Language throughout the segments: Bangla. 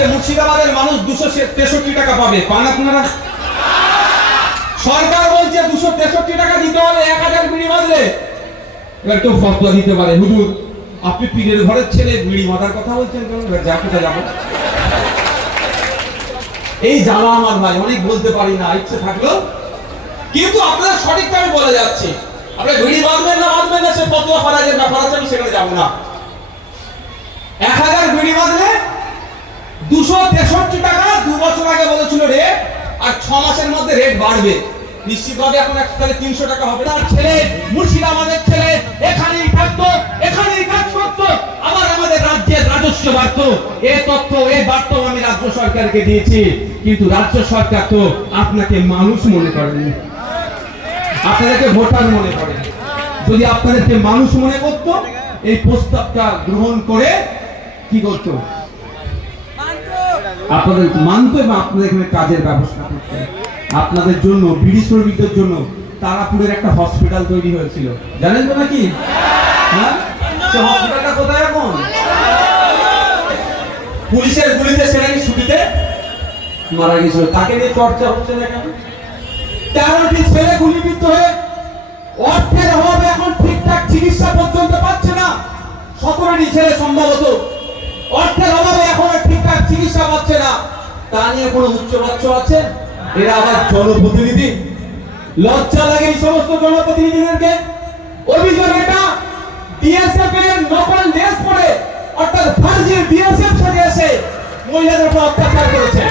যাচ্ছে মুর্শিদাবাদের মানুষ দুশো তেষট্টি টাকা পাবে। পান আপনারা? সরকার বলছে দুশো তেষট্টি টাকা দিতে হবে এক হাজার বিড়ি বাঁধলে। এবার কেউ ফতোয়া দিতে পারে। হুজুর, আপনি পীরের ঘরের ছেলে, বিড়ি বাঁধার কথা বলছেন কেন? এবার যা কোথায় যাব। এই জ্বালা আমার ভাই, অনেক বলতে পারি না, ইচ্ছে থাকল কিন্তু আপনারা সঠিকভাবে বলে যাচ্ছে। আপনি ভিড়ি বাঁধবেন না বাঁধবেন না, সে ফতোয়া ফারাজের ব্যাপার আছে আমি সেখানে যাব না। এক হাজার বিড়ি বাঁধলে দুশো তেষট্টি টাকা দু বছর আগে বলেছিল রেট আর ছ মাসের মধ্যে রেট বাড়বে। নিশ্চিতভাবে এখন এক তিনশো টাকা হবে। তার ছেলে, মুর্শিদাবাদের ছেলে, এখানেই থাকতো, এখানেই কাজ করতো, আবার আমাদের রাজ্যের রাজস্ব বাড়তো। এ তথ্য এই বার্তা আমি রাজ্য সরকারকে দিয়েছি। কিন্তু রাজ্য সরকার তো আপনাকে মানুষ মনে করেনি। আপনাদেরকে ভোটার মনে করে যদি আপনাদেরকে মানুষ মনে করত, এই প্রস্তাবটা গ্রহণ করে কি করত? আপনাদের মানত এবং আপনাদের এখানে কাজের ব্যবস্থা করতে আপনাদের জন্য বিড়ি শ্রমিকদের জন্য তারাপুরের একটা হসপিটাল তৈরি হয়েছিল। জানেন তো নাকি? হ্যাঁ? সে হসপিটালটা কোথায় এখন? পুলিশের গুলিতে সে নাকি ছুটিতে মারা গেছিল। তাকে নিয়ে চর্চা হচ্ছে না কেন? তেরোটি ছেলে গুলিবিদ্ধ হয়ে অর্থের অভাবে এখন ঠিকঠাক চিকিৎসা পর্যন্ত পাচ্ছে না। সতেরোটি ছেলে সম্ভবত অর্থের অভাবে এখন ঠিকঠাক চিকিৎসা পাচ্ছে না। তা নিয়ে কোনো উচ্চবাচ্য আছে? এরা আবার জনপ্রতিনিধি। লজ্জা লাগে এই সমস্ত জনপ্রতিনিধিদেরকে। অভিযোগ এটা বিএসএফ এর নকল ড্রেস পরে অর্থাৎ ফার্জির বিএসএফ সাথে এসে মহিলাদের উপর অত্যাচার করেছে।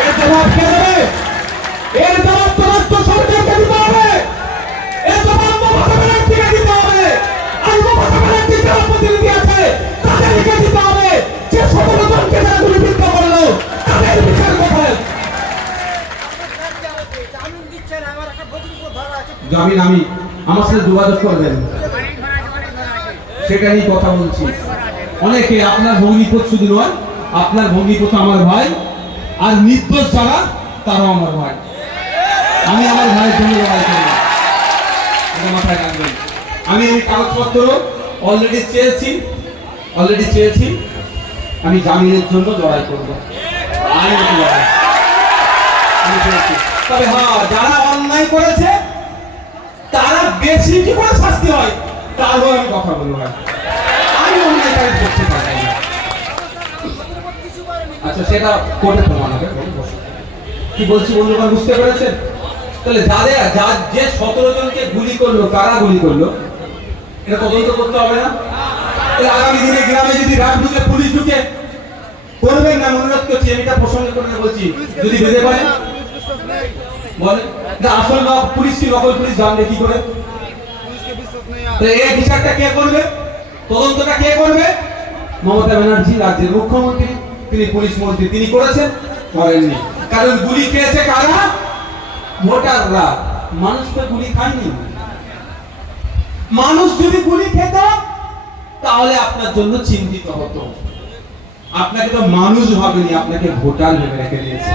এর জবাব কে দেবে? এর জবাব জামিন আমি, আমার সাথে যোগাযোগ করবেন। সেটা নিয়ে কথা বলছি। অনেকে আপনার ভগ্নিপত শুধু নয়, আপনার ভগ্নিপত আমার ভাই, আর নির্দোষ যারা, তারাও আমার ভাই। আমি আমার ভাইয়ের জন্য লড়াই করি মাথায় রাখবেন। আমি এই কাগজপত্র অলরেডি চেয়েছি অলরেডি চেয়েছি। আমি জামিনের জন্য লড়াই করব। তবে হ্যাঁ যারা অন্যায় করেছে, তারা বেশি কি করে শাস্তি হয়? তারও আমি কথা বলব না। আমি অন্যায়কারী করতে পারি। না আচ্ছা সেটা কোর্টে প্রমাণ হবে কি বলছি বন্ধুগণ, বুঝতে পেরেছেন? তাহলে যাদের যা যে সতেরো জনকে গুলি করল, কারা গুলি করল? এটা তদন্ত করতে হবে না? আগামী দিনে গ্রামে যদি রাত ঢুকে ঢুকে করবেন না অনুরোধ করছি আমি এটা প্রসঙ্গ করে বলছি। যদি বেঁধে পারে বলে আসল না পুলিশ কি নকল পুলিশ, জানবে কি করে? এই বিচারটা কে করবে? তদন্তটা কে করবে? মমতা ব্যানার্জি রাজ্যের মুখ্যমন্ত্রী, তিনি পুলিশ মন্ত্রী, তিনি করেছেন, করেননি। কারণ গুলি খেয়েছে কারা? ভোটাররা। মানুষ তো গুলি খায়নি মানুষ যদি গুলি খেত, তাহলে আপনার জন্য চিন্তিত হতো। আপনাকে তো মানুষ ভাবেনি, আপনাকে ভোটার ভেবে রেখে দিয়েছে।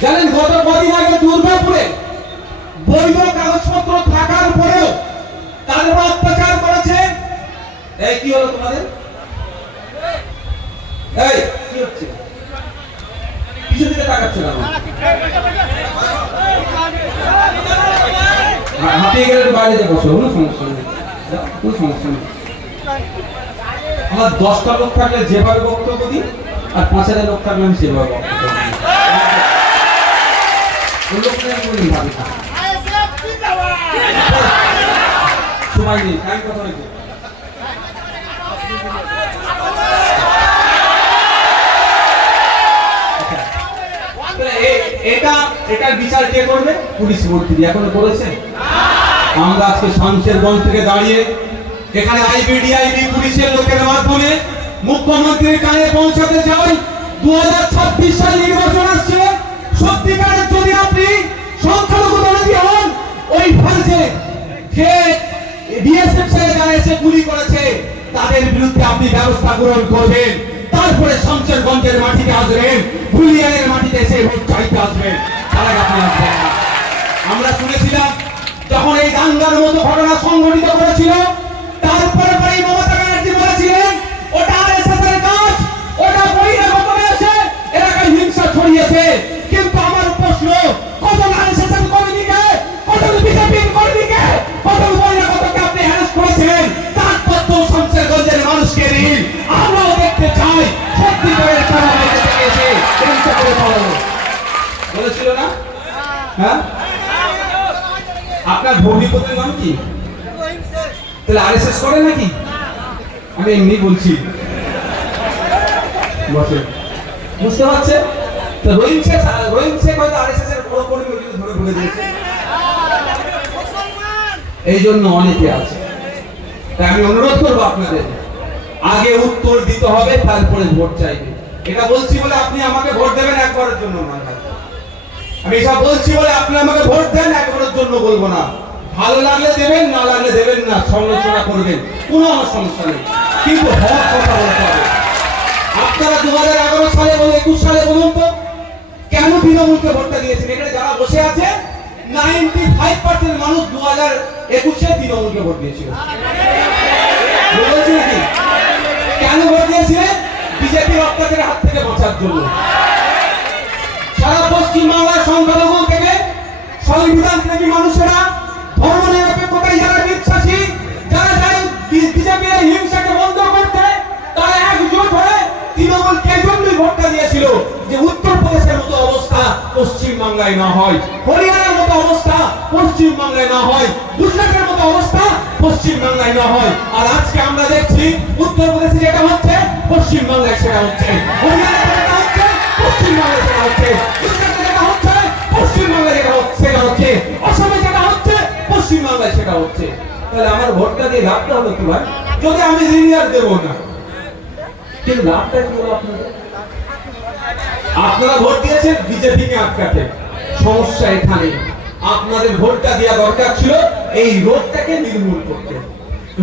জানেন গত কদিন আগে দুর্গাপুরে বৈধ কাগজপত্র থাকার পরেও উপর অত্যাচার করেছে। এই, কি হলো তোমাদের? এই, কি হচ্ছে? কিছু দিকে তাকাচ্ছ না হাতিয়ে গেলে বাইরে যে বসো, কোনো সমস্যা নেই। কোনো সমস্যা নেই। আমার দশটা লোক থাকলে যেভাবে বক্তব্য দিই, আর পাঁচ হাজার লোক থাকলে আমি সেভাবে বক্তব্য দিই। এটা, এটার বিচার কে করবে? পুলিশ মন্ত্রী এখনও করেছে? আমরা আজকে শামশেরগঞ্জ থেকে দাঁড়িয়ে এখানে আইবিডিআইবি পুলিশের লোকের মাধ্যমে মুখ্যমন্ত্রীর কানে পৌঁছাতে চাই। দু হাজার ছাব্বিশ সাল নির্বাচন আসছে। সত্যিকারের যদি আপনি সংখ্যালঘু হন, ওই বিএসএফ যারা এসে গুলি করেছে, তাদের বিরুদ্ধে আপনি ব্যবস্থা গ্রহণ করবেন। তারপরে শমশেরগঞ্জের মাটিতে আসবেন বুলিয়ানের মাটিতে এসে ভোট চাইতে আসবেন। তার আপনি আসবেন আমরা শুনেছিলাম, যখন এই দাঙ্গার মতো ঘটনা সংঘটিত করেছিল আপনার ভৌতিকতার নাম কি? রহিম শেখ তাহলে আরএসএস করে নাকি? আমি এমনি বলছি। বসে। বুঝতে পারছে তো রহিম শেখ রহিম শেখ হয়তো আরএসএস এর বড় কর্মী ধরে ঘুরে দিয়েছে এই জন্য অনেকে আছে। তাই আমি অনুরোধ করব আপনাদের, আগে উত্তর দিতে হবে, তারপরে ভোট চাইবে। এটা বলছি বলে আপনি আমাকে ভোট দেবেন একবারের জন্য নয়। ভাই। আমি এটা বলছি বলে আপনি আমাকে ভোট দেন একবারের জন্য বলব না। ভালো লাগলে দেবেন, না লাগলে দেবেন না, সমালোচনা করবেন, কোনো আমার সমস্যা নেই। কিন্তু হওয়ার কথা বলতে হবে। আপনারা দু হাজার এগারো সালে বলে একুশ সালে বলুন তো, কেন তৃণমূলকে ভোটটা দিয়েছেন? এখানে যারা বসে আছে নাইনটি ফাইভ পার্সেন্ট মানুষ দু হাজার একুশে তৃণমূলকে ভোট দিয়েছিল। কেন ভোট দিয়েছিলেন? বিজেপির অত্যাচারের হাত থেকে বাঁচার জন্য। সারা পশ্চিম বাংলার সংখ্যালঘু থেকে সংবিধান প্রেমী মানুষেরা ধর্ম নিরপেক্ষতায় যারা বিশ্বাসী, যারা চায় বিজেপির হিংসাকে বন্ধ করতে, তারা একজোট হয়ে তৃণমূল কে জন্যই ভোটটা দিয়েছিল যে উত্তরপ্রদেশের মতো অবস্থা পশ্চিম বাংলায় না হয়, হরিয়ানার মতো অবস্থা পশ্চিম বাংলায় না হয়, গুজরাটের মতো অবস্থা পশ্চিম বাংলায় না হয়। আর আজকে আমরা দেখছি উত্তরপ্রদেশে যেটা হচ্ছে, পশ্চিম বাংলায় সেটা হচ্ছে বাংলায় সেটা হচ্ছে গুজরাটে যেটা হচ্ছে সেটা হচ্ছে অসমে যেটা হচ্ছে পশ্চিম বাংলায় সেটা হচ্ছে। তাহলে আমার ভোটটা দিয়ে লাভটা হলো কি ভাই? যদি আমি লিনিয়ার দেবো না। কিন্তু লাভটা কি হলো আপনারা ভোট দিয়েছেন বিজেপিকে আটকাতে। সমস্যা এখানে। আপনাদের ভোটটা দেওয়া দরকার ছিল, এই রোগটাকে নির্মূল করতে।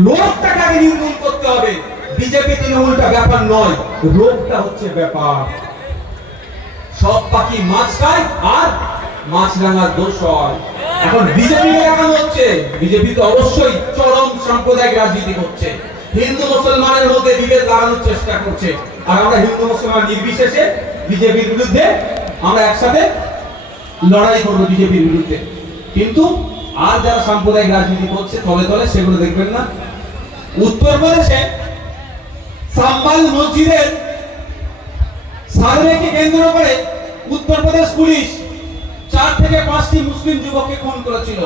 রোগটাকে আগে নির্মূল করতে হবে। বিজেপি তৃণমূলটা ব্যাপার নয় রোগটা হচ্ছে ব্যাপার। সব পাখি মাছ খায়, আর মাছ দোষ হয়। এখন বিজেপি দেখানো হচ্ছে, বিজেপি তো অবশ্যই চরম সাম্প্রদায়িক রাজনীতি করছে। হিন্দু মুসলমানের মধ্যে বিভেদ লাগানোর চেষ্টা করছে। আর আমরা হিন্দু মুসলমান নির্বিশেষে বিজেপির বিরুদ্ধে আমরা একসাথে লড়াই করব বিজেপির বিরুদ্ধে। কিন্তু আর যারা সাম্প্রদায়িক রাজনীতি করছে, তলে তলে সেগুলো দেখবেন না। উত্তরপ্রদেশে সাম্বাল মসজিদের সার্ভেকে কেন্দ্র করে উত্তরপ্রদেশ পুলিশ চার থেকে পাঁচটি মুসলিম যুবককে খুন করেছিল।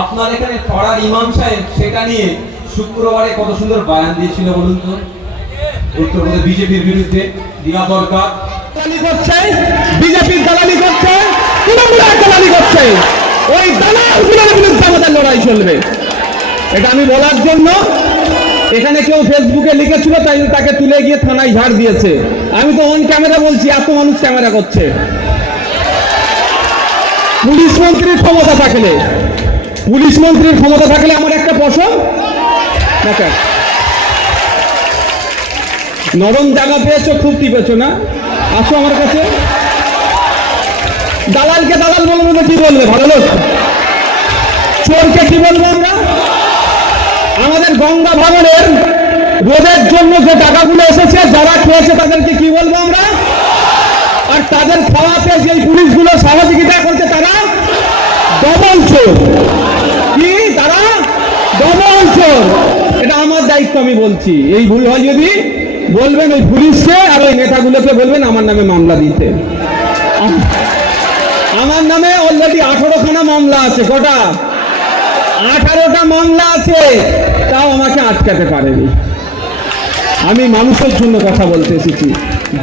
আপনার এখানে পাড়ার ইমাম সাহেব সেটা নিয়ে শুক্রবারে কত সুন্দর বায়ান দিয়েছিল বলুন তো? উত্তরপ্রদেশ বিজেপির বিরুদ্ধে দেওয়া দরকার বিজেপির ওই চলবে। এটা আমি বলার জন্য, এখানে কেউ ফেসবুকে লিখেছিল, তাই তাকে তুলে গিয়ে থানায় ঝাড় দিয়েছে। আমি তো অন ক্যামেরা বলছি, এত মানুষ ক্যামেরা করছে। পুলিশ মন্ত্রীর ক্ষমতা থাকলে। পুলিশ মন্ত্রীর ক্ষমতা থাকলে আমার একটা পছন্দ নরম জায়গা পেয়েছ খুব টিপেছো না? আসো আমার কাছে। দালালকে দালাল বলব না, কি বলবে? ভালো লোক। চোরকে কি বলব আমরা? আমাদের গঙ্গা ভবনের রোদের জন্য যে টাকাগুলো এসেছে, যারা খেয়েছে তাদেরকে কি বলব আমরা? আর তাদের খাওয়াতে যে পুলিশগুলো সহযোগিতা করছে তারা ডবল চোর। কি? তারা ডবল চোর। এটা আমার দায়িত্ব, আমি বলছি। এই ভুল হয় যদি বলবেন ওই পুলিশকে আর ওই নেতাগুলোকে বলবেন আমার নামে মামলা দিতে। আমার নামে অলরেডি আঠারোখানা মামলা আছে, কটা? আঠারোটা মামলা আছে। তাও আমাকে আটকাতে পারেনি। আমি মানুষের জন্য কথা বলতে এসেছি।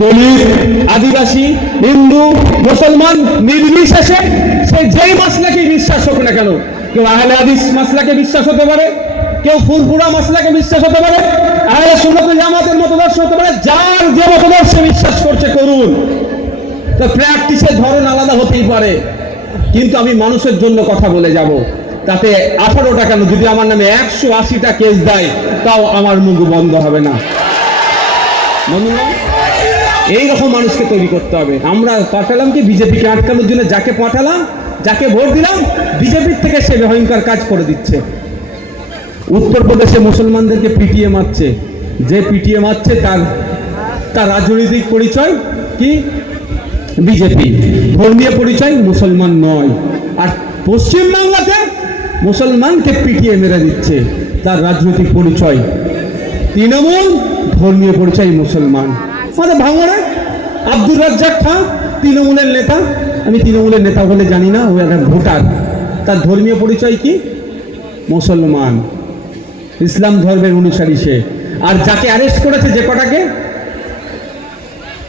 দলিত, আদিবাসী, হিন্দু, মুসলমান, নির্বিশেষে সে যেই মাসলাকে বিশ্বাস হোক না কেন, কেউ আহলে হাদিস মাসলাকে বিশ্বাস হতে পারে, কেউ ফুরফুরা মাসলাকে বিশ্বাস হতে পারে, আহলে সুন্নত জামাতের মতদর্শ হতে পারে, যার যে মতদর্শে বিশ্বাস করছে, করুন। তো প্র্যাকটিসের ধরন আলাদা হতেই পারে, কিন্তু আমি মানুষের জন্য কথা বলে যাব। তাতে আঠারোটা কেন? যদি আমার নামে একশো আশিটা কেস দেয়, তাও আমার মুখ বন্ধ হবে না। এইরকম মানুষকে তৈরি করতে হবে। আমরা পাঠালাম কি বিজেপিকে আটকানোর জন্য, যাকে পাঠালাম, যাকে ভোট দিলাম, বিজেপির থেকে সে ভয়ঙ্কর কাজ করে দিচ্ছে। উত্তরপ্রদেশে মুসলমানদেরকে পিটিয়ে মারছে। যে পিটিয়ে মারছে তার তার রাজনৈতিক পরিচয় কি? বিজেপি। ধর্মীয় পরিচয় মুসলমান নয়। আর পশ্চিমবাংলাতে মুসলমানকে পিটিয়ে মেরে দিচ্ছে তার রাজনৈতিক পরিচয়। তৃণমূল ধর্মীয় পরিচয় মুসলমান। আমাদের ভাঙড়ে, আব্দুর রাজ্জাক খান তৃণমূলের নেতা। আমি তৃণমূলের নেতা বলে জানি না, ও একটা ভোটার। তার ধর্মীয় পরিচয় কি? মুসলমান। ইসলাম ধর্মের অনুসারী সে। আর যাকে অ্যারেস্ট করেছে যে কটাকে?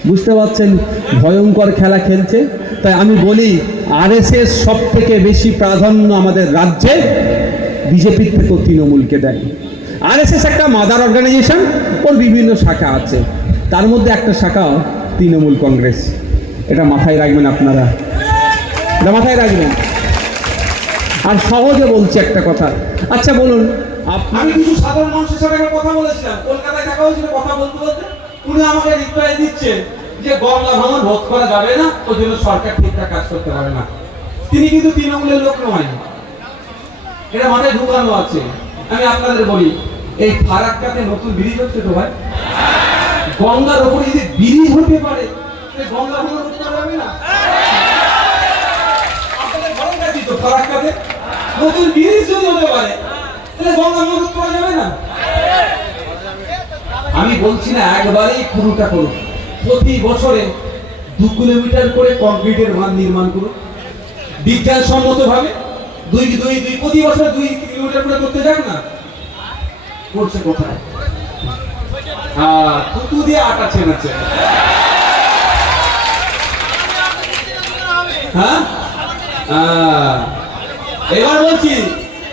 বুঝতে পারছেন? ভয়ঙ্কর খেলা খেলছে। তাই আমি বলি, আরএসএস সব থেকে বেশি প্রাধান্য আমাদের রাজ্যে বিজেপির থেকেও তৃণমূলকে দেয়। আরএসএস একটা মাদার অর্গানাইজেশন ওর বিভিন্ন শাখা আছে। তার মধ্যে একটা শাখাও তৃণমূল কংগ্রেস। এটা মাথায় রাখবেন আপনারা। এটা মাথায় রাখবেন। আর সহজে বলছি একটা কথা। আচ্ছা বলুন। আমি কিছু সাধারণ মানুষের সাথে একটা কথা বলেছিলাম। কলকাতায় দেখা হয়েছিল কথা বলতে বলতে। উনি আমাকে রিপ্লাই দিচ্ছে যে, গঙ্গা ভাঙন রোধ করা যাবে না। ওই জন্য সরকার ঠিকঠাক কাজ করতে পারে না। তিনি কিন্তু তৃণমূলের লোক নয়। এটা মাথায় ঢুকানো আছে। আমি আপনাদের বলি এই ফারাক্কাতে নতুন ব্রিজ হচ্ছে তো ভাই গঙ্গার ওপরে যদি ব্রিজ হতে পারে গঙ্গা যাবে না? করা যাবে না? আমি বলছি না, একবারেই পুরোটা করুন প্রতি বছরে দু কিলোমিটার করে কংক্রিটের বাঁধ নির্মাণ করুন বিজ্ঞানসম্মত ভাবে দুই দুই দুই, প্রতি বছর দুই কিলোমিটার করে করতে যাক না? করছে কোথায়? তুতু দিয়ে আটা ছেনাচ্ছে হ্যাঁ? এবার বলছি,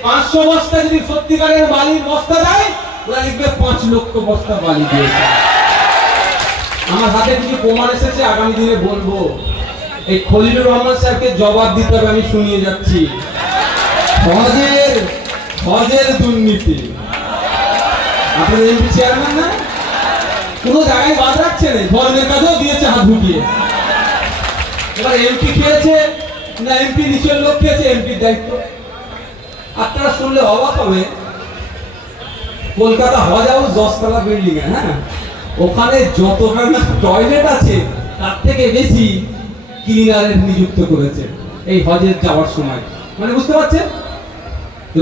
পাঁচশো বস্তা যদি সত্যিকারের বালির বস্তা দেয়, ওরা লিখবে পাঁচ লক্ষ বস্তা বালি দিয়েছে। আমার হাতে কিছু প্রমাণ এসেছে, আগামী দিনে বলব। এই খলিলুর রহমান স্যারকে জবাব দিতে হবে, আমি শুনিয়ে যাচ্ছি। হজের হজের দুর্নীতি। আপনাদের এমপি চেয়ারম্যান না, কোনো জায়গায় বাদ রাখছে না। ধর্মের কাজেও দিয়েছে হাত ঢুকিয়ে। এবার এমপি খেয়েছে না এমপি নিচের লোক খেয়েছে এমপির দায়িত্ব? আপনারা শুনলে অবাক হবে। কলকাতা হজ হাউস দশতলা বিল্ডিং এ হ্যাঁ? ওখানে যতখানি টয়লেট আছে, তার থেকে বেশি ক্লিনারের নিযুক্ত করেছে এই হজের যাওয়ার সময়। মানে বুঝতে পারছেন?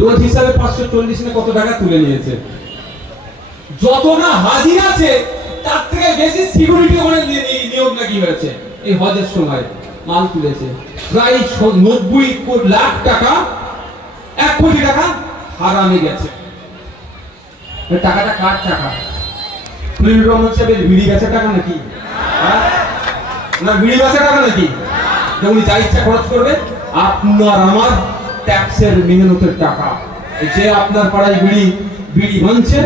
রোজ হিসাবে পাঁচশো চল্লিশ কত টাকা তুলে নিয়েছে। যত না হাজির আছে, তার থেকে বেশি সিকিউরিটি ওখানে নিয়োগ নাকি হয়েছে। এই হজের সময় মাল তুলেছে। প্রায় নব্বই লাখ টাকা, এক কোটি টাকা হারামে গেছে। টাকাটা কার টাকা? খলিলুর রহমান সাহেবের বিড়ি গাছের টাকা নাকি? হ্যাঁ? না বিড়ি গাছের টাকা নাকি? উনি যা ইচ্ছা খরচ করবে, আপনার আমার ট্যাক্সের মেহনতের টাকা। যে আপনার পাড়ায় বিড়ি বিড়ি ভাঙছে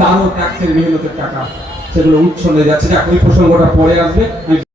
তারও ট্যাক্সের মেহনতের টাকা সেগুলো উচ্ছলে যাচ্ছে। যাক ওই প্রসঙ্গটা পরে আসবে।